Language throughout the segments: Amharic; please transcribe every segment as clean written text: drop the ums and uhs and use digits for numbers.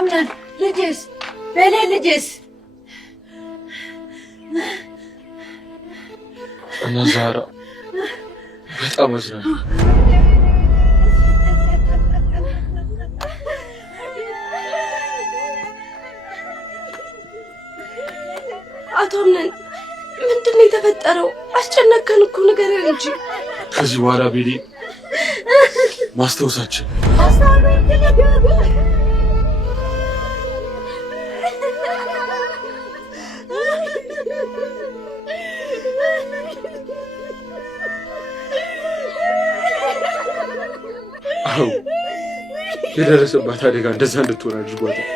አምነን ልጅስ በሌ ልጅስ እና ዛራ በጣም አዝናለሁ። አቶ አምነን ምንድን ነው የተፈጠረው? አስጨነቀን እኮ ንገረን እንጂ። ከዚህ በኋላ ቤሊ ማስታወሳችን አው የደረሰባት አደጋ እንደዛ እንድትሆን አድርጓታል።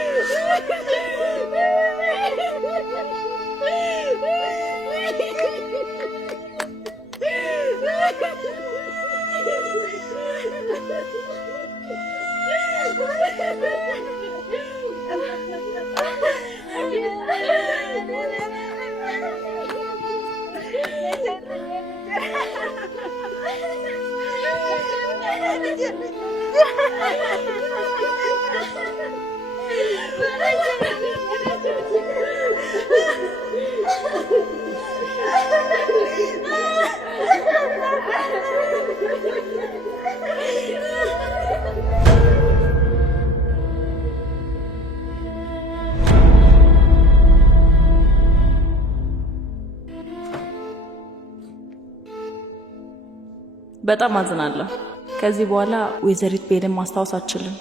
በጣም አዝናለሁ። ከዚህ በኋላ ወይዘሪት ቤልን ማስታወስ አልችልም።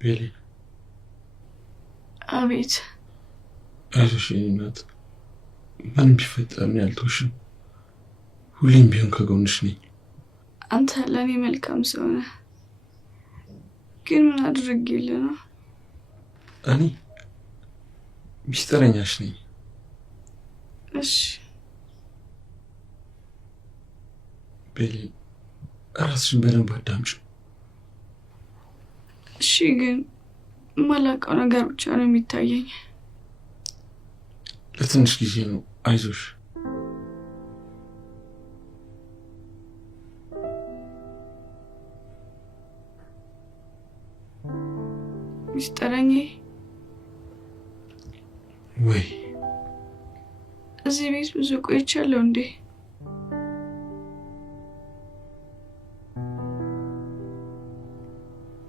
ቤሊ አቤት። አይዞሽ የኔ እናት፣ ምንም ቢፈጠር እኔ አልተውሽም። ሁሌም ቢሆን ከጎንሽ ነኝ። አንተ ለእኔ መልካም ሰው ነህ፣ ግን ምን አድርጌልህ ነው? እኔ ሚስጥረኛሽ ነኝ። እሺ ቤሊ፣ ራስሽን በደንብ አዳምጪ። እሺ፣ ግን የማላውቀው ነገር ብቻ ነው የሚታየኝ። ለትንሽ ጊዜ ነው፣ አይዞሽ። ሚስጥረኛዬ ወይ እዚህ ቤት ብዙ ቆይቻለሁ እንዴ?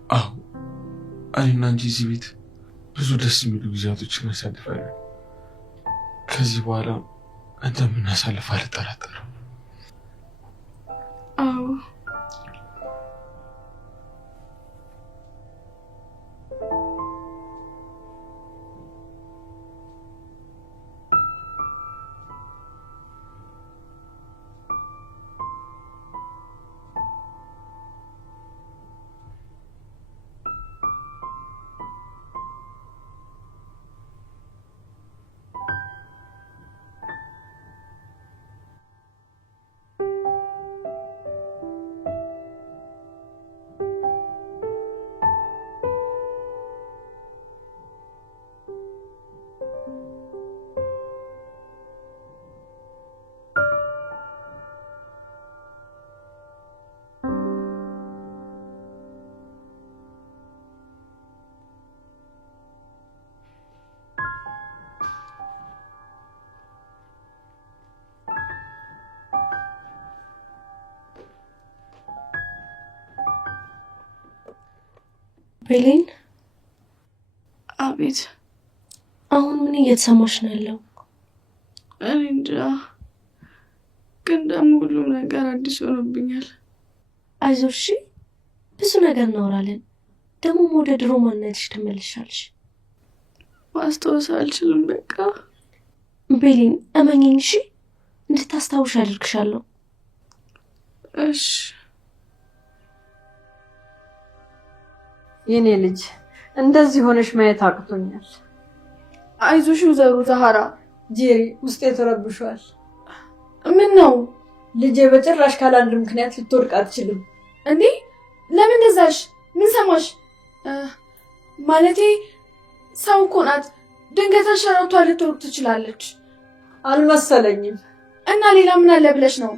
አዎ፣ እኔና አንቺ እዚህ ቤት ብዙ ደስ የሚሉ ጊዜያቶችን እናሳልፋለን። ከዚህ በኋላ እንደምናሳልፍ አልጠራጠርም። አዎ ቤሊን። አቤት። አሁን ምን እየተሰማሽ ነው ያለው? እኔ እንጃ፣ ግን ደግሞ ሁሉም ነገር አዲስ ሆኖብኛል። አይዞሽ፣ ብዙ ነገር እናወራለን። ደግሞ ወደ ድሮ ማንነትሽ ትመለሻለሽ። ማስታወስ አልችልም። በቃ ቤሊን እመኚኝ፣ እሺ? እንድታስታውሽ አድርግሻለሁ። እሺ የኔ ልጅ፣ እንደዚህ ሆነሽ ማየት አቅቶኛል። አይዞሽ ወይዘሮ ዛህራ። ጄሪ፣ ውስጤ ተረብሿል። ምን ነው? ልጄ በጭራሽ ካላንድ ምክንያት ልትወድቅ አትችልም። እንዴ ለምን ደዛሽ? ምን ሰማሽ? ማለቴ ሰው እኮ ናት፣ ድንገት አንሸራቷ ልትወድቅ ትችላለች። አልመሰለኝም። እና ሌላ ምን አለ ብለሽ ነው?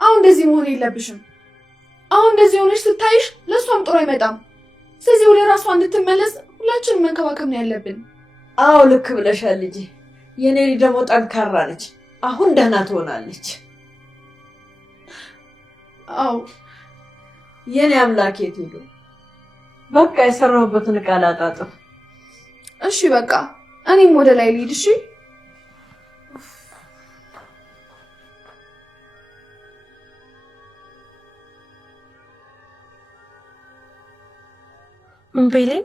አሁን እንደዚህ መሆን የለብሽም። አሁን እንደዚህ ሆነሽ ስታይሽ ለእሷም ጥሩ አይመጣም። ስለዚህ ወደ ራሷ እንድትመለስ ሁላችንም መንከባከብ ነው ያለብን። አዎ ልክ ብለሻል ልጄ። የኔ ልጅ ደግሞ ጠንካራ ነች። አሁን ደህና ትሆናለች። አዎ የኔ አምላክ የት ሄዶ? በቃ የሰራሁበትን ዕቃ ላጣጥፍ። እሺ በቃ እኔም ወደ ላይ ልሂድ። እሺ ቤሌን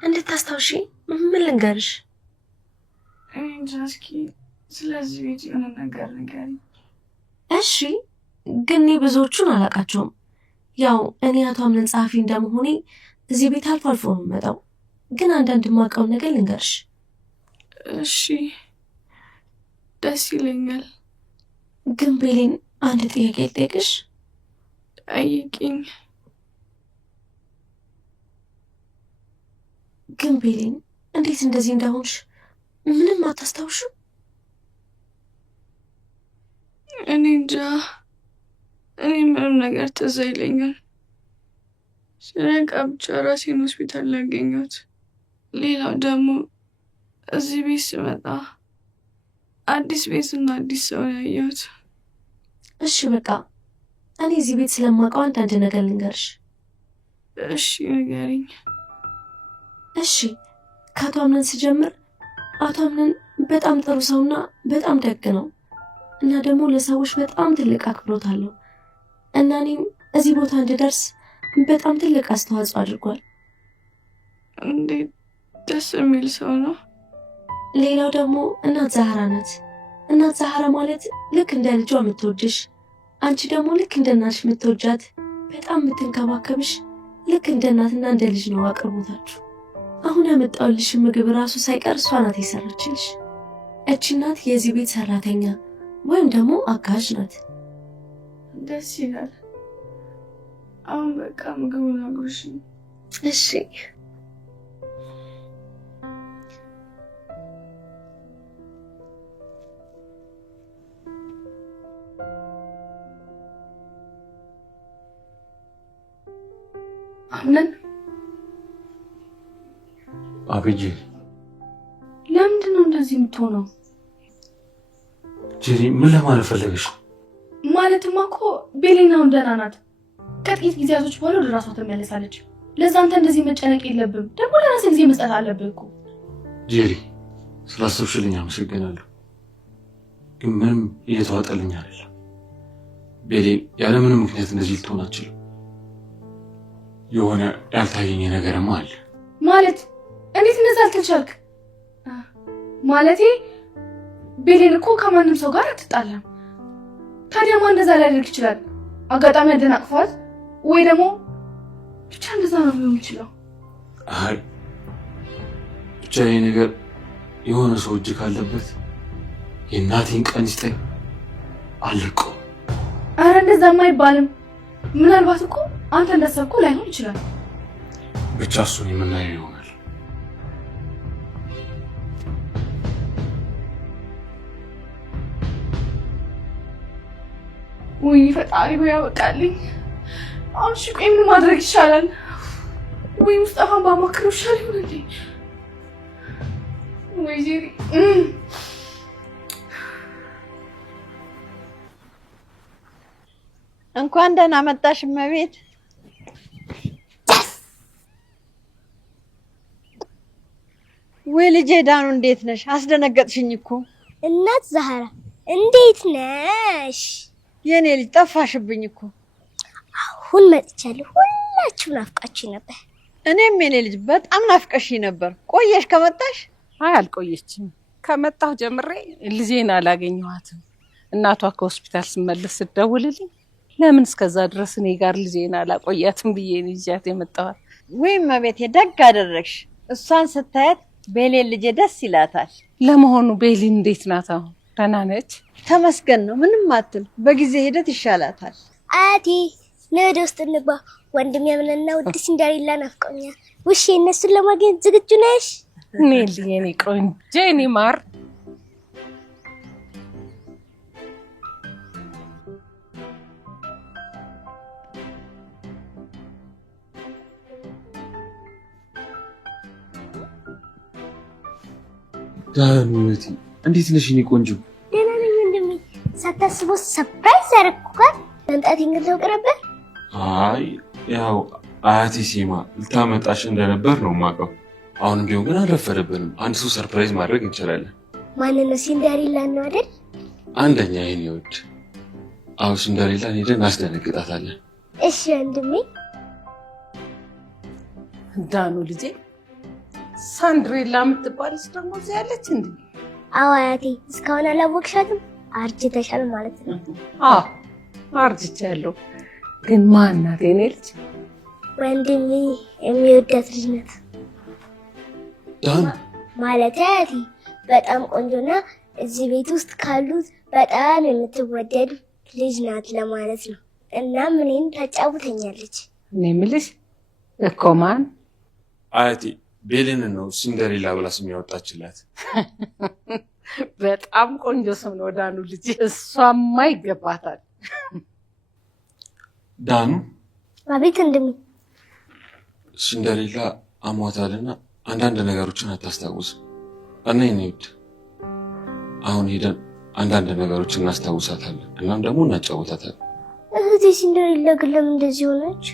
እንድታስታውሺ ምን ልንገርሽ? እስኪ ስለዚህ ቤት የሆነ ነገር ንገሪኝ። እሺ ግን እኔ ብዙዎቹን አላውቃቸውም። ያው እኔ አቶ አምነን ጸሐፊ እንደመሆኔ እዚህ ቤት አልፎ አልፎ ነው የምመጣው። ግን አንዳንድ የማውቀውን ነገር ልንገርሽ። እሺ ደስ ይለኛል። ግን ቤሌን አንድ ጥያቄ ልጠይቅሽ? ጠይቂኝ። ግን ቤሌን እንዴት እንደዚህ እንደሆንሽ ምንም አታስታውሽም? እኔ እንጃ። እኔ ምንም ነገር ትዝ አይለኝም። ስነቃ ብቻ ራሴን ሆስፒታል ላገኘሁት። ሌላው ደግሞ እዚህ ቤት ስመጣ አዲስ ቤትና አዲስ ሰው ያየሁት። እሺ በቃ እኔ እዚህ ቤት ስለማውቀው አንዳንድ ነገር ልንገርሽ። እሺ ንገሪኝ። እሺ ከአቶ አምነን ስጀምር አቶ አምነን በጣም ጥሩ ሰውና በጣም ደግ ነው እና ደግሞ ለሰዎች በጣም ትልቅ አክብሮት አለው እና እኔም እዚህ ቦታ እንድደርስ በጣም ትልቅ አስተዋጽኦ አድርጓል። እንዴት ደስ የሚል ሰው ነው። ሌላው ደግሞ እናት ዛህራ ናት። እናት ዛህራ ማለት ልክ እንደ ልጇ የምትወድሽ፣ አንቺ ደግሞ ልክ እንደ እናትሽ የምትወጃት፣ በጣም የምትንከባከብሽ፣ ልክ እንደ እናትና እንደ ልጅ ነው አቅርቦታችሁ። አሁን ያመጣሁልሽ ምግብ ራሱ ሳይቀር እሷ ናት የሰራችልሽ። እቺ እናት የዚህ ቤት ሰራተኛ ወይም ደግሞ አጋዥ ናት። ደስ ይላል። አሁን በቃ ምግቡን አጉርሽ። እሺ አምነን አቤት ጄሪ። ለምንድን ነው እንደዚህ የምትሆነው? ጄሪ ምን ለማለት ፈለገሽ? ማለትማ እኮ ቤሌናውን ደህና ናት። ከጥቂት ጊዜያቶች በኋላ ወደ ራሷ ትመለሳለች። ለዛ አንተ እንደዚህ መጨነቅ የለብም። ደግሞ ለራስህ ጊዜ መስጠት አለብህ እኮ። ጄሪ ስላሰብሽልኝ አመሰግናለሁ፣ ግን ምንም እየተዋጠልኝ አይደለም። ቤሌ ያለምንም ምክንያት እንደዚህ ልትሆን አትችልም። የሆነ ያልታየኝ ነገርማ አለ። ማለት እንዴት እንደዛ አልተቻልክ? ማለቴ ቤሌን እኮ ከማንም ሰው ጋር አትጣላም። ታዲያ ማን እንደዛ ሊያደርግ ይችላል? አጋጣሚ አደናቅፏት ወይ ደግሞ ብቻ እንደዛ ነው ሊሆን ይችላል። አይ ብቻ ይሄ ነገር የሆነ ሰው እጅ ካለበት የእናቴን ቀን ይስጠኝ አለቀው። አረ እንደዛማ አይባልም። ምናልባት እኮ አንተ እንዳሰብከው ላይሆን ይችላል። ብቻ እሱን የምናየው ይሆናል። ወይ ፈጣሪ ሆይ ያበቃልኝ። አሁን እሺ ቆይ ምን ማድረግ ይሻላል? ወይ ሙስጠፋን ባማክረው ይሻል ይሆን እንዴ? ወይ ጄሪ እንኳን ደህና መጣሽ እመቤት። ወይ ልጄ ዳኑ እንዴት ነሽ? አስደነገጥሽኝ እኮ። እናት ዛህራ እንዴት ነሽ? የኔ ልጅ ጠፋሽብኝ እኮ። አሁን መጥቻለሁ። ሁላችሁ ናፍቃችሁ ነበር። እኔም የኔ ልጅ በጣም ናፍቀሽኝ ነበር። ቆየሽ ከመጣሽ? አይ አልቆየችም። ከመጣሁ ጀምሬ ልጄን አላገኘኋትም። እናቷ ከሆስፒታል ስመለስ ስትደውልልኝ ለምን እስከዛ ድረስ እኔ ጋር ልጄን አላቆያትም ብዬ ነው ይዣት የመጣኋት። ወይ እመቤቴ ደግ አደረግሽ። እሷን ስታያት ቤሌን ልጄ ደስ ይላታል። ለመሆኑ ቤሊን እንዴት ናት አሁን? ደህና ነች? ተመስገን ነው፣ ምንም አትል። በጊዜ ሂደት ይሻላታል። አያቴ ነይ ወደ ውስጥ እንግባ። ወንድም ያምነና ውድስ እንዳሪላ ናፍቀውኛል። ውሽ እነሱን ለማግኘት ዝግጁ ነሽ? እኔ የኔ ቆንጆ የኔ ማር ዳኑቲ እንዴት ነሽ? እኔ ቆንጆ ደህና ነኝ ወንድሜ። ሳታስበው ሰርፕራይዝ አደረኩህ። መምጣቴን ግን ታውቅ ነበር? አይ ያው አያቴ ሲማ ልታመጣሽ እንደነበር ነው የማውቀው። አሁንም ቢሆን ግን አልረፈደብንም። አንድ ሰው ሰርፕራይዝ ማድረግ እንችላለን። ማንን ነው? ሲንደሪላ ነው አይደል? አንደኛ ይሄን ይወድ። አሁን ሲንደሪላን ሄደን እናስደነግጣታለን። እሺ ወንድሜ። ዳኑ ልጄ ሳንድሬላ የምትባልስ ደግሞ እዚህ ያለች እንዴ? አዎ አያቴ፣ እስካሁን አላወቅሻትም? አርጅተሻል ማለት ነው። አዎ አርጅቻለሁ። ግን ማን ናት የኔ ልጅ? ወንድሜ የሚወዳት ልጅ ናት። ዳኑ ማለት አያቴ በጣም ቆንጆና እዚህ ቤት ውስጥ ካሉት በጣም የምትወደድ ልጅ ናት ለማለት ነው። እናም እኔን ታጫውተኛለች። እኔ የምልሽ እኮ ማን? አያቴ ቤልን ነው ሲንደሪላ ብላ ስም ያወጣችላት። በጣም ቆንጆ ስም ነው ዳኑ ልጅ። እሷማ ይገባታል። ዳኑ አቤት ወንድሜ። ሲንደሪላ አሟታልና አንዳንድ ነገሮችን አታስታውስም እና የኔ ውድ አሁን ሄደን አንዳንድ ነገሮችን እናስታውሳታለን። እናም ደግሞ እናጫወታታለን። እህቴ ሲንደሪላ ግን ለምን እንደዚህ ሆነች?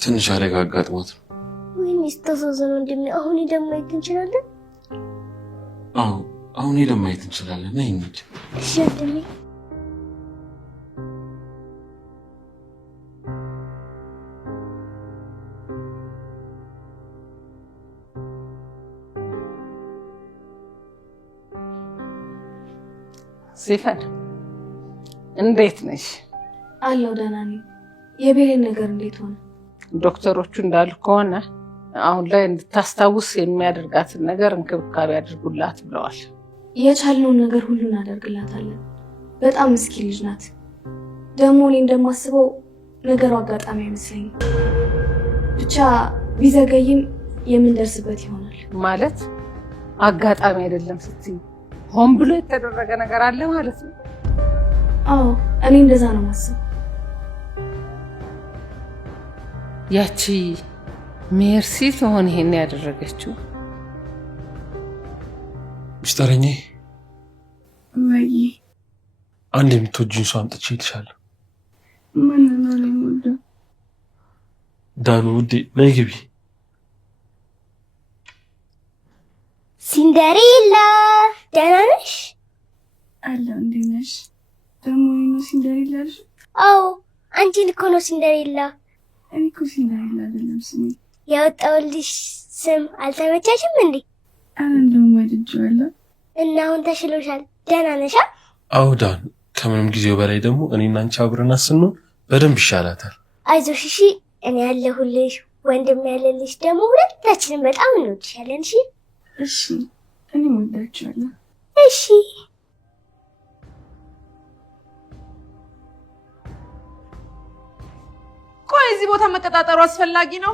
ትንሽ አደጋ አጋጥሟት ነው። ወይኔ ስታሳዝን ወንድሜ። አሁን ሄደን ማየት እንችላለን? አዎ አሁን ሄደን ማየት እንችላለን። ነይ እንሂድ። እሺ ወንድሜ። ሲፈን እንዴት ነሽ? አለው ደህና ነኝ። የቤሌን ነገር እንዴት ሆነ? ዶክተሮቹ እንዳሉ ከሆነ አሁን ላይ እንድታስታውስ የሚያደርጋትን ነገር እንክብካቤ አድርጉላት ብለዋል። የቻልነውን ነገር ሁሉ እናደርግላታለን። በጣም ምስኪን ልጅ ናት። ደግሞ እኔ እንደማስበው ነገሩ አጋጣሚ አይመስለኝም። ብቻ ቢዘገይም የምንደርስበት ይሆናል። ማለት አጋጣሚ አይደለም ስትይ ሆን ብሎ የተደረገ ነገር አለ ማለት ነው? አዎ እኔ እንደዛ ነው የማስበው። ያቺ ሜርሲ ትሆን ይሄን ያደረገችው? ሚስተረኝ ወይ አንድ የምትወጂኝ ሰው አምጥቼ ይልሻለሁ። ምን ነው የምወደው? ዳኑ ውዴ ነይ ግቢ። ሲንደሪላ ደህና ነሽ? አለሁ። እንዴት ነሽ? ደግሞ ነው ሲንደሪላ ልጅ? አዎ አንቺን እኮ ነው ሲንደሪላ። እኔ እኮ ሲንደሪላ አይደለም ስሜ። ያወጣሁልሽ ስም አልተመቻችም እንዴ? አረ እንደውም ወድጄዋለሁ። እና አሁን ተሽሎሻል? ደህና ነሻ? አዎ ዳኑ፣ ከምንም ጊዜው በላይ ደግሞ እኔና አንቺ አብረን ስንሆን በደንብ ይሻላታል። አይዞሽ እሺ። እኔ ያለሁልሽ፣ ወንድም ያለልሽ፣ ደግሞ ሁለታችንም በጣም እንወድሻለን። እሺ እሺ። እኔ ወዳችኋለሁ። እሺ። ቆይ እዚህ ቦታ መቀጣጠሩ አስፈላጊ ነው?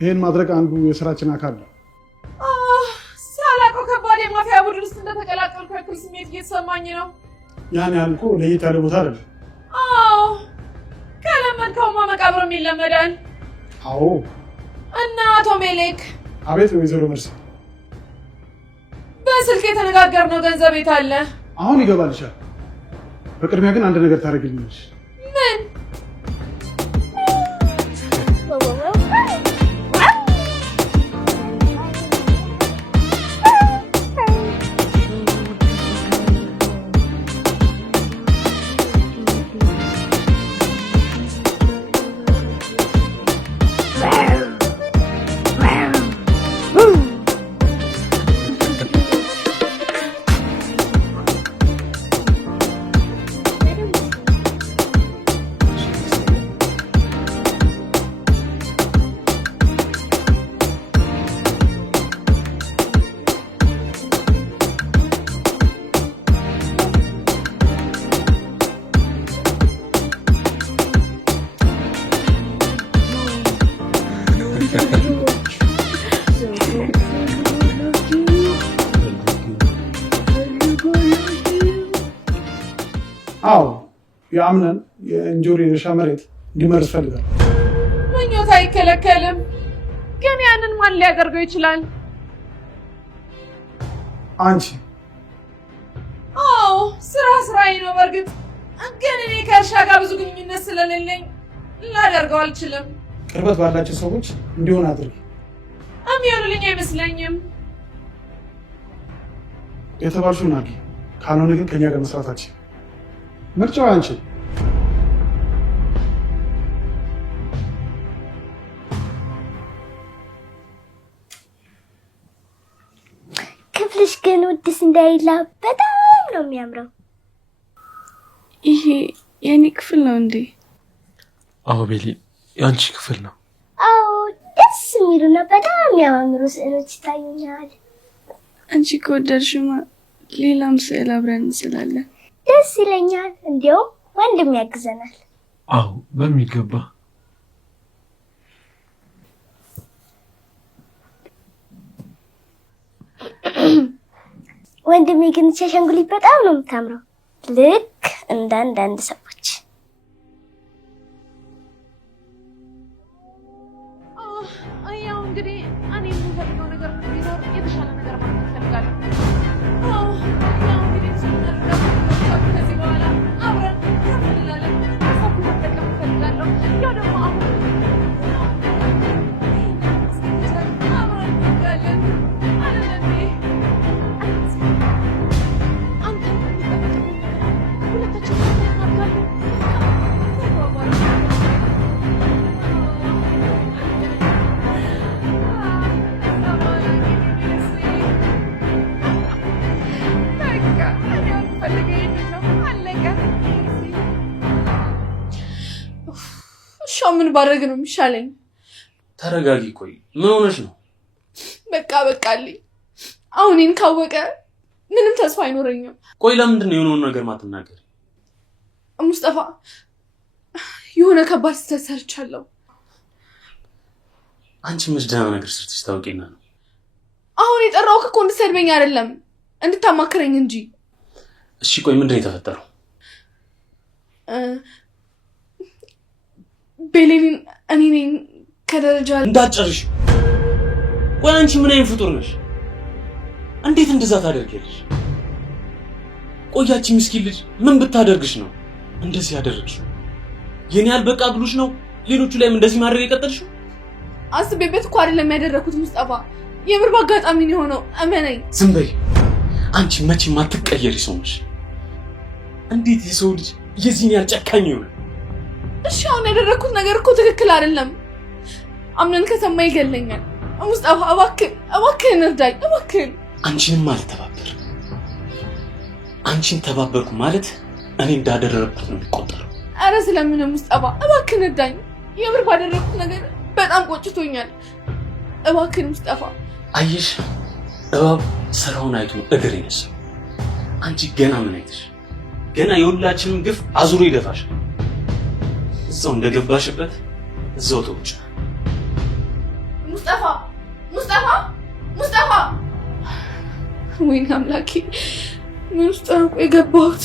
ይሄን ማድረግ አንዱ የስራችን አካል ነው። ሳላውቀው ከባድ የማፊያ ቡድን ውስጥ እንደተቀላቀልኩ ያክል ስሜት እየተሰማኝ ነው። ያን ያህል እኮ ለየት ያለ ቦታ አይደለም። አዎ ከለመድከውማ መቃብርም ይለመዳል። አዎ። እና አቶ ሜሌክ? አቤት ወይዘሮ መርሲ። በስልክ የተነጋገርነው ገንዘብ የት አለ? አሁን ይገባልሻል። በቅድሚያ ግን አንድ ነገር ታደርግልኛለሽ። ምን? አዎ የአምነን የእንጆሪ እርሻ መሬት እንዲመርስ ፈልጋል። ምኞት አይከለከልም፣ ግን ያንን ማን ሊያደርገው ይችላል? አንቺ። አዎ ስራዬ ነው። በእርግጥ ግን እኔ ከእርሻ ጋር ብዙ ግንኙነት ስለሌለኝ ላደርገው አልችልም። ቅርበት ባላቸው ሰዎች እንዲሆን አድርጊ። የሚሆንልኝ አይመስለኝም። የተባልሽውን አድርጊ። ካልሆነ ግን ከኛ ጋር መስራታችን ምርጫው አንቺ። ክፍልሽ ግን ውድስ እንዳይላ በጣም ነው የሚያምረው። ይሄ የኔ ክፍል ነው እንዴ? አዎ ቤሊ፣ የአንቺ ክፍል ነው። አዎ ደስ የሚሉና በጣም የሚያማምሩ ስዕሎች ይታዩኛል። አንቺ ከወደድሽማ ሌላም ስዕል አብረን እንስላለን። ደስ ይለኛል። እንዲያውም ወንድም ያግዘናል። አዎ በሚገባ። ወንድሜ ግን አሻንጉሊት በጣም ነው የምታምረው፣ ልክ እንደ አንዳንድ ሰዎች። ያው እንግዲህ እኔ የምፈልገው ነገር ቢኖር የተሻለ ነገር ማግኘት እፈልጋለሁ። ያው እንግዲህ ከዚህ በኋላ አብረን እንላለን። ሀሳብ መጠቀም እፈልጋለሁ። ያው ደግሞ አሁን አብረን እንጋለን አለለኔ አንተ ሁለታችን እናድጋለን። ምን ባደርግ ነው የሚሻለኝ? ተረጋጊ። ቆይ ምን ሆነሽ ነው? በቃ በቃልኝ። አሁን እኔን ካወቀ ምንም ተስፋ አይኖረኝም። ቆይ ለምንድን ነው የሆነውን ነገር ማትናገር? ሙስጠፋ የሆነ ከባድ ስህተት ሰርቻለሁ። አንቺ ምን ደህና ነገር ሰርተሽ ታውቂና ነው? አሁን የጠራሁህ እኮ እንድትሰድበኝ አይደለም እንድታማክረኝ እንጂ። እሺ ቆይ ምንድን ነው የተፈጠረው? ቤሌንን እኔ ነኝ ከደረጃ እንዳትጨርሽ። ቆይ አንቺ ምን አይነት ፍጡር ነሽ? እንዴት እንደዛ ታደርጊያለሽ? ቆያቺ ምስኪን ልጅ ምን ብታደርግሽ ነው እንደዚህ ያደረግሽው? የኔ ያልበቃ ብሉሽ ነው ሌሎቹ ላይም እንደዚህ ማድረግ የቀጠልሽው? አስቤበት እኮ አይደለም ያደረኩት ሙስጠፋ፣ የምር በአጋጣሚ ነው የሆነው። እመነኝ። ዝም በይ አንቺ። መቼም አትቀየሪ ሰው ነሽ። እንዴት የሰው ልጅ የዚህን ያህል ጨካኝ ይሆናል? እሺ አሁን ያደረኩት ነገር እኮ ትክክል አይደለም። አምነን ከሰማ ይገለኛል። ሙስጠፋ እባክህን እርዳኝ፣ እባክህን። አንቺንም አልተባበር። አንቺን ተባበርኩ ማለት እኔ እንዳደረኩት ነው የሚቆጠረው። አረ ስለምን ሙስጠፋ እባክህን እርዳኝ። የምር ባደረኩት ነገር በጣም ቆጭቶኛል። እባክህን ሙስጠፋ። አየሽ እባብ ስራውን አይቶ እግር ይነሳል። አንቺ ገና ምን አይተሽ? ገና የሁላችንም ግፍ አዙሮ ይደፋሻል። እዛው እንደገባሽበት እዛው ተውጭ። ሙስጠፋ ወይኔ አምላኬ፣ ምን ውስጥ ነው የገባሁት?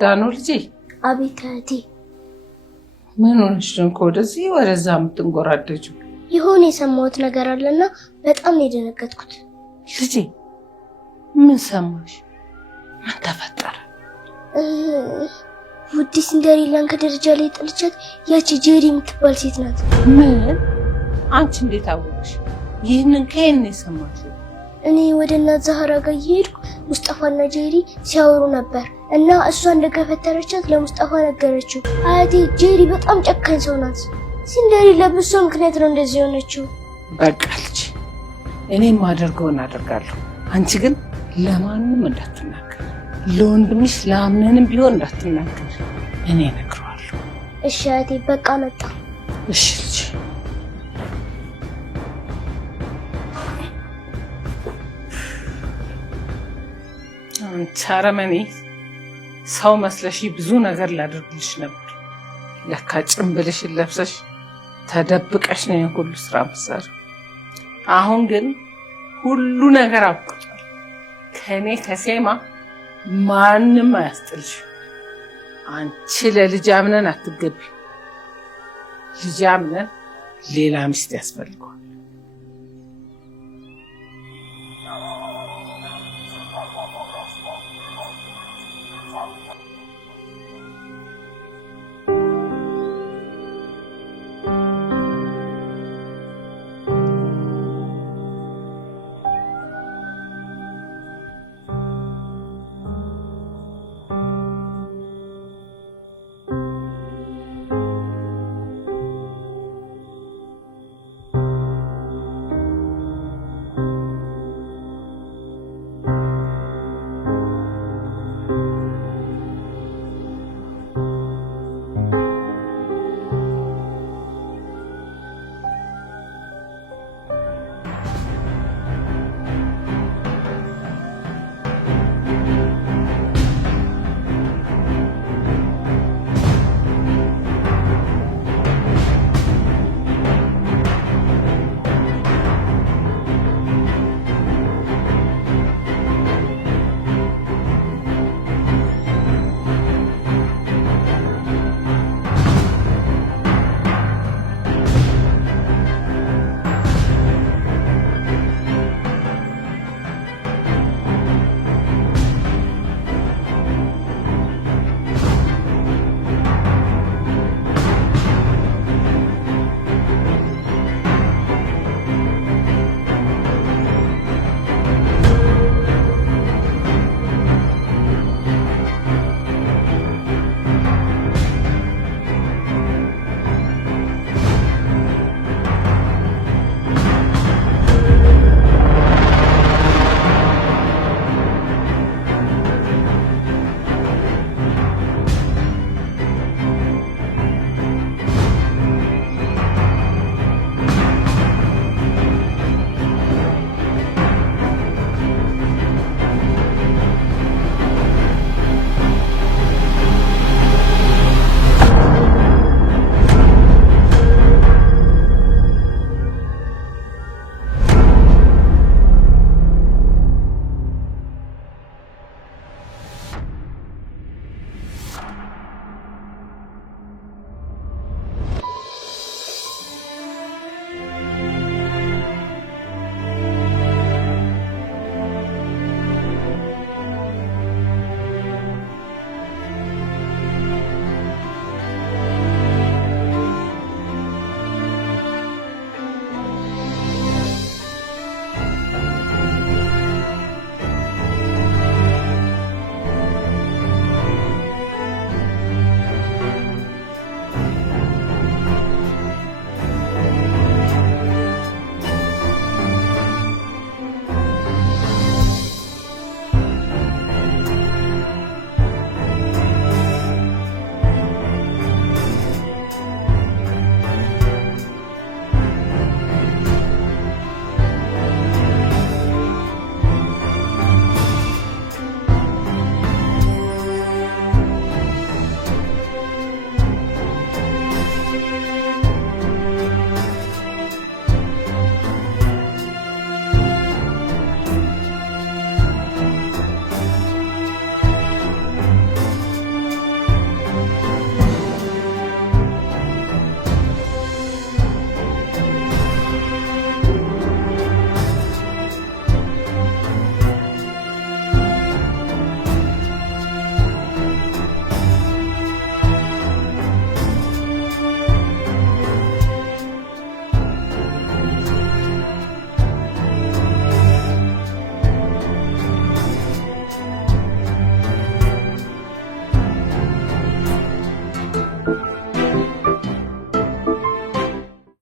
ዳኑ ልጄ። አቤት እህቴ። ምን ሆነሽ ነው ወደዚህ ወደዛ የምትንጎራደጂው? የሆነ የሰማሁት ነገር አለና በጣም ነው የደነገጥኩት። ልጄ ምን ሰማሽ? ምን ተፈጠረ? ውድ ሲንደሬላን ከደረጃ ላይ ጥልቻት ያቺ ጄሪ የምትባል ሴት ናት። ምን? አንቺ እንዴት አወቅሽ? ይህንን ከየት ነው የሰማሽው? እኔ ወደ እናት ዛህራ ጋር እየሄድኩ ሙስጠፋና ጄሪ ሲያወሩ ነበር እና እሷ እንደገፈተረቻት ለሙስጠፋ ነገረችው። አያቴ ጄሪ በጣም ጨካኝ ሰው ናት። ሲንደሬላ በሷ ምክንያት ነው እንደዚህ የሆነችው። በቃ ልጅ እኔም አደርገውን አደርጋለሁ። አንቺ ግን ለማንም እንዳትናገር፣ ለወንድምሽ ለአምነንም ቢሆን እንዳትናገር። እኔ እነግረዋለሁ። እሺ አያቴ፣ በቃ መጣ። እሺ ልጅ። አንቺ አረመኔ፣ ሰው መስለሽ ብዙ ነገር ላደርግልሽ ነበር። ለካ ጭንብልሽን ለብሰሽ ተደብቀሽ ነው የሁሉ ስራ የምትሰሪው። አሁን ግን ሁሉ ነገር አብቅቷል። ከኔ ከሴማ ማንም አያስጥልሽ። አንቺ ለልጅ አምነን አትገቢ። ልጅ አምነን ሌላ ሚስት ያስፈልገዋል።